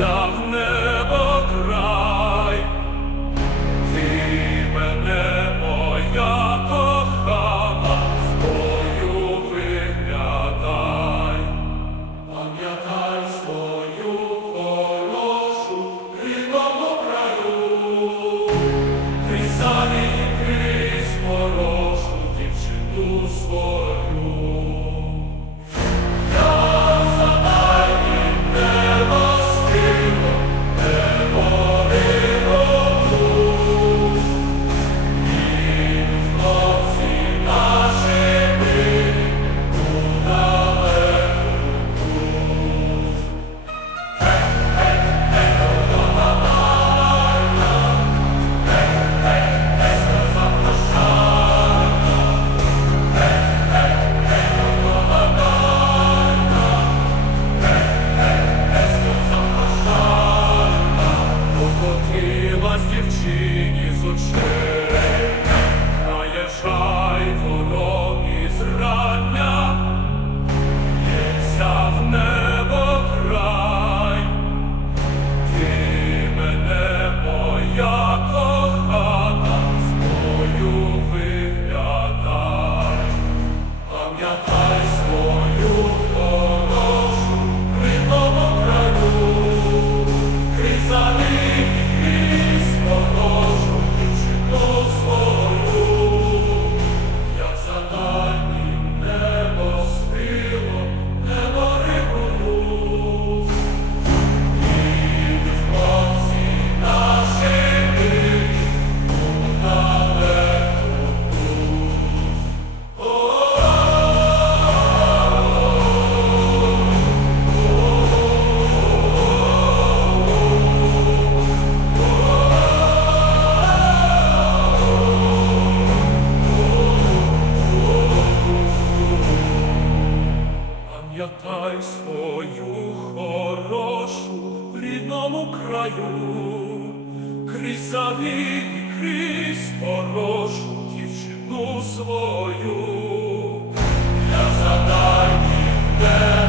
в небо край, мене, моя кохана, свою виглядай, пам'ятай свою хорошу рідному краю, ти самі крізь хорошу дівчину свою. Пам'ятай свою пам'ятай свою хорошу в рідному краю, крізь заві крізь хорошу дівчину свою, я задай тебе.